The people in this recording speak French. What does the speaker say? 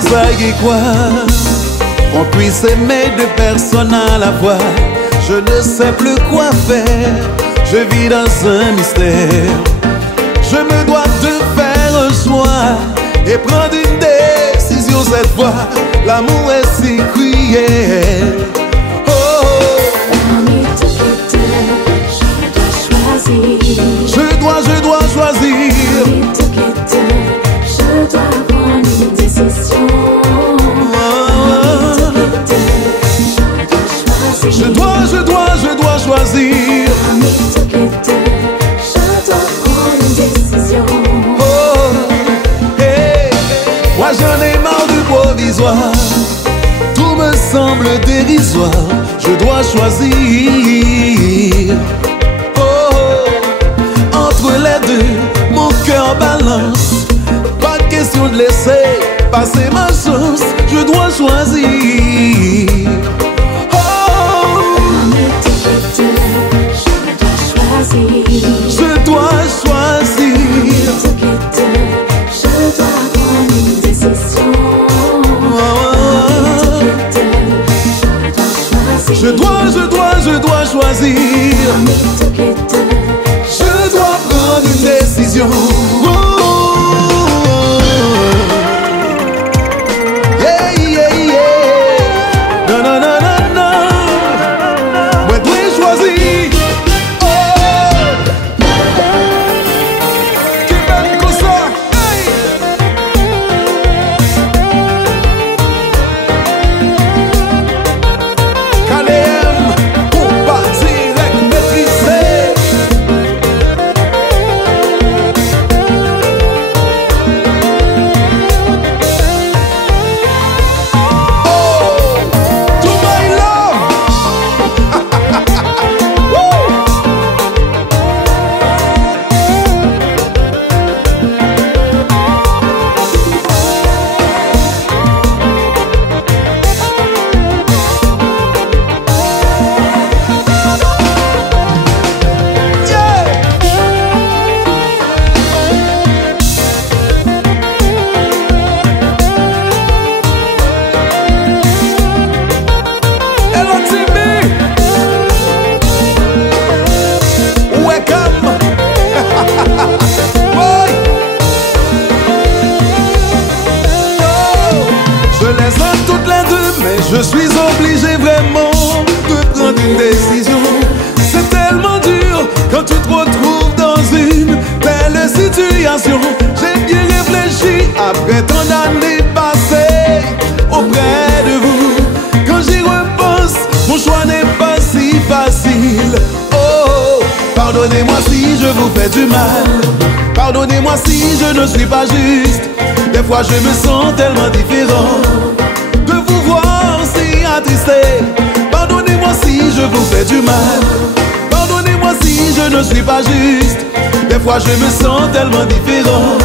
hasard quoi qu'on puisse aimer deux personnes à la fois. Je ne sais plus quoi faire, je vis dans un mystère. Je me dois de faire un choix et prendre une décision cette fois. L'amour est si cruel. Oh, oh. Parmi toutes les deux, je dois choisir. Je dois choisir. Parmi toutes les deux, je dois prendre une décision. Parmi toutes les deux, je dois choisir. Parmi toutes les deux, je dois prendre une décision. oh, hey. Moi j'en ai marre du provisoire. Tout me semble dérisoire. Je dois choisir. Entre les deux, mon cœur balance. Pas question de laisser passer ma chance. Je dois choisir. Parmi toutes les deux, je dois choisir. Je dois choisir. Parmi toutes les deux, je dois prendre une décision. Parmi toutes les deux, je dois choisir. Je dois choisir. Parmi toutes les deux, Je dois prendre une décision. Yeah, yeah, yeah. Non, non, non, non, non. Moi, je dois choisir. Oh. Qui belle comme ça. Hey. KDM, combat direct maîtrisé. Je suis obligé vraiment de prendre une décision. C'est tellement dur quand tu te retrouves dans une telle situation. J'ai bien réfléchi après tant d'années passées auprès de vous. Quand j'y repense, mon choix n'est pas si facile. Oh, pardonnez-moi si je vous fais du mal. Pardonnez-moi si je ne suis pas juste. Des fois je me sens tellement différent de vous voir si attristé. Pardonnez-moi si je vous fais du mal. Pardonnez-moi si je ne suis pas juste. Des fois je me sens tellement différent